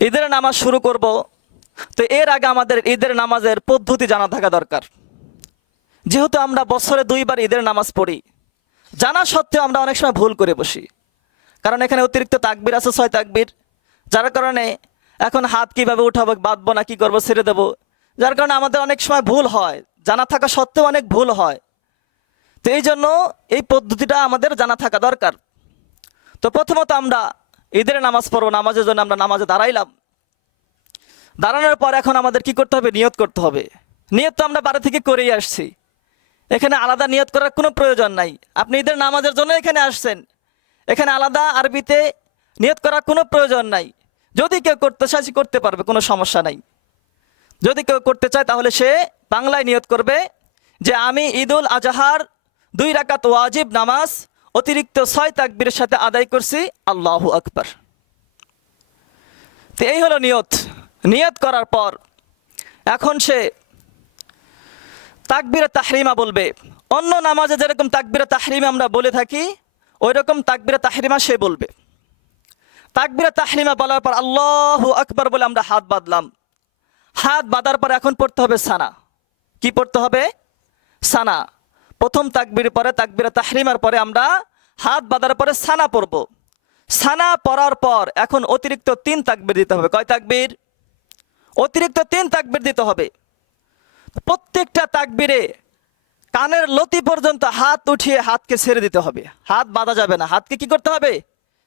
ঈদের নামাজ শুরু করব। তো এর আগে আমাদের ঈদের নামাজের পদ্ধতি জানা থাকা দরকার। যেহেতু আমরা বছরে দুইবার ঈদের নামাজ পড়ি, জানা সত্ত্বেও আমরা অনেক সময় ভুল করে বসি। কারণ এখানে অতিরিক্ত তাকবির আছে, ছয় তাকবির। যার কারণে এখন হাত কীভাবে উঠাবো, বাঁধবো না, কী করব, ছেড়ে দেবো। যার কারণে আমাদের অনেক সময় ভুল হয়, জানা থাকা সত্ত্বেও অনেক ভুল হয়। তো এই জন্য এই পদ্ধতিটা আমাদের জানা থাকা দরকার। তো প্রথমত আমরা ঈদের নামাজ পড়ব, নামাজের জন্য আমরা নামাজে দাঁড়াইলাম। দাঁড়ানোর পর এখন আমাদের কি করতে হবে? নিয়ত করতে হবে। নিয়ত তো আমরা বাড়ি থেকে করেই আসছি। এখানে আলাদা নিয়ত করার কোনো প্রয়োজন নাই। আপনি ঈদের নামাজের জন্য এখানে আসছেন। এখানে আলাদা আরবিতে নিয়ত করার কোনো প্রয়োজন নাই। যদি কেউ করতে চায় করতে পারবে, কোনো সমস্যা নাই। যদি কেউ করতে চায়, তাহলে সে বাংলায় নিয়ত করবে যে, আমি ঈদুল আজহার দুই রাকাত ওয়াজিব নামাজ অতিরিক্ত ছয় তাকবীরের সাথে আদায় করছি, আল্লাহ আকবর। তো এই হলো নিয়ত। নিয়ত করার পর এখন সে তাকবিরে তাহরিমা বলবে। অন্য নামাজে যেরকম তাকবিরে তাহরিমা আমরা বলে থাকি ওই রকম তাকবিরে তাহরিমা সে বলবে। তাকবিরে তাহরিমা বলার পর আল্লাহ আকবর বলে আমরা হাত বাঁধলাম। হাত বাঁধার পর এখন পড়তে হবে সানা। কি পড়তে হবে? সানা। প্রথম তাকবির পরে তাকবিরে তাহরিমার পরে আমরা হাত বাঁধার পরে সানা পরব সানা পরার পর এখন অতিরিক্ত তিন তাকবির দিতে হবে। কয় তাকবির? অতিরিক্ত তিন তাকবির দিতে হবে। প্রত্যেকটা তাকবিরে কানের লতি পর্যন্ত হাত উঠিয়ে হাতকে ছেড়ে দিতে হবে। হাত বাঁধা যাবে না। হাতকে কি করতে হবে?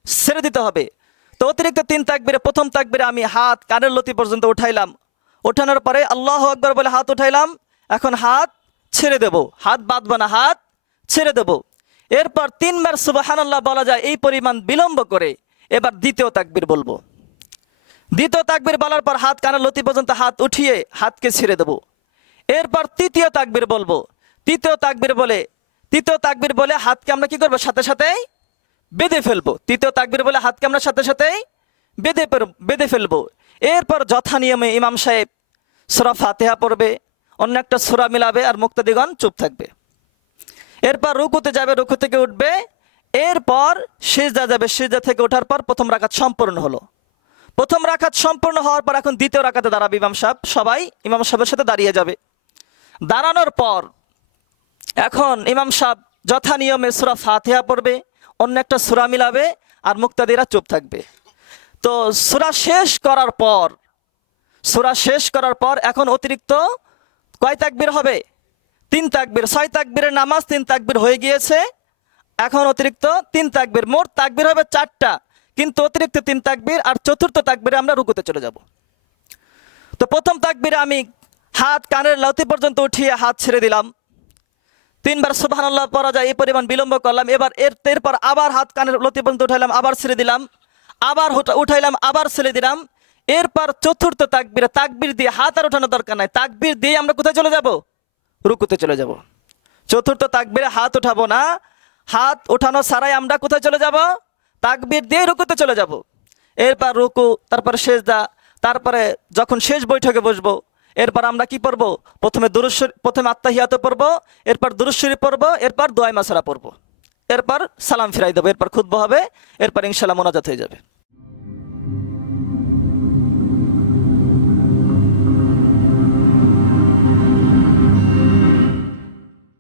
ছেড়ে দিতে হবে। তো অতিরিক্ত তিন তাকবিরে প্রথম তাকবিরে আমি হাত কানের লতি পর্যন্ত উঠাইলাম। ওঠানোর পরে আল্লাহ আকবর বলে হাত উঠাইলাম। এখন হাত ছেড়ে দেব। হাত বাঁধবো না হাত ছেড়ে দেব। এরপর তিনবার সুবাহানাল্লাহ বলা যায় এই পরিমাণ বিলম্ব করে। এবার দ্বিতীয় তাকবির বলব। দ্বিতীয় তাকবির বলার পর হাত কানের লতি পর্যন্ত হাত উঠিয়ে হাতকে ছেড়ে দেব। এরপর তৃতীয় তাকবির বলব। তৃতীয় তাকবির বলে, তৃতীয় তাকবির বলে হাতকে আমরা কি করব? সাথে সাথেই বেঁধে ফেলব। তৃতীয় তাকবির বলে হাতকে আমরা সাথে সাথেই বেঁধে বেঁধে ফেলব। এরপর যথা নিয়মে ইমাম সাহেব সুরা ফাতেহা পড়বে। অন্য একটা সুরা মিলাবে আর মুক্তাদিগণ চুপ থাকবে। এরপর রুকুতে যাবে, রুকু থেকে উঠবে। এরপর সেজদা যাবে। সেজদা থেকে ওঠার পর প্রথম রাকাত সম্পূর্ণ হলো। প্রথম রাকাত সম্পূর্ণ হওয়ার পর এখন দ্বিতীয় রাকাতে দাঁড়াবে ইমাম সাহেব। সবাই ইমাম সাহেবের সাথে দাঁড়িয়ে যাবে। দাঁড়ানোর পর এখন ইমাম সাহেব যথা নিয়মে সুরা ফাতিহা পড়বে, অন্য একটা সুরা মিলাবে আর মুক্তাদিরা চুপ থাকবে। তো সুরা শেষ করার পর, সুরা শেষ করার পর এখন অতিরিক্ত কয় তাকবির হবে? তিন তাকবির, ছয় তাকবিরের নামাজ তিন তাকবির হয়ে গিয়েছে। এখন অতিরিক্ত তিন তাকবির, মোট তাকবির হবে চারটা। কিন্তু অতিরিক্ত তিন তাকবির আর চতুর্থ তাকবিরে আমরা রুকুতে চলে যাব। তো প্রথম তাকবিরে আমি হাত কানের লতি পর্যন্ত উঠিয়ে হাত ছেড়ে দিলাম। তিনবার সুবহানাল্লাহ পড়া যায়, এই পরিমাণ বিলম্ব করলাম। এবার এর, এরপর আবার হাত কানের লতি পর্যন্ত উঠাইলাম, আবার ছেড়ে দিলাম। আবার উঠাইলাম, আবার ছেড়ে দিলাম। এরপর চতুর্থ তাকবিরে তাকবির দিয়ে হাত আর ওঠানো দরকার নাই। তাকবির দিয়ে আমরা কোথায় চলে যাব? রুকুতে চলে যাব। চতুর্থ তাকবিরে হাত উঠাবো না। হাত ওঠানো ছাড়াই আমরা কোথায় চলে যাব? তাকবির দিয়ে রুকুতে চলে যাব। এরপর রুকু, তারপর শেষদা তারপরে যখন শেষ বৈঠকে বসবো, এরপর আমরা কি পড়ব? প্রথমে দুরুশ্বর প্রথমে আত্মাহিয়াতে পড়ব, এরপর দুরুশ্বরী পড়ব, এরপর দোয়াই মাসারা পড়ব। এরপর সালাম ফিরাই দেবো, এরপর খুদ্ হবে, এরপর ইনশাল্লাহ মোনাজাত হয়ে যাবে।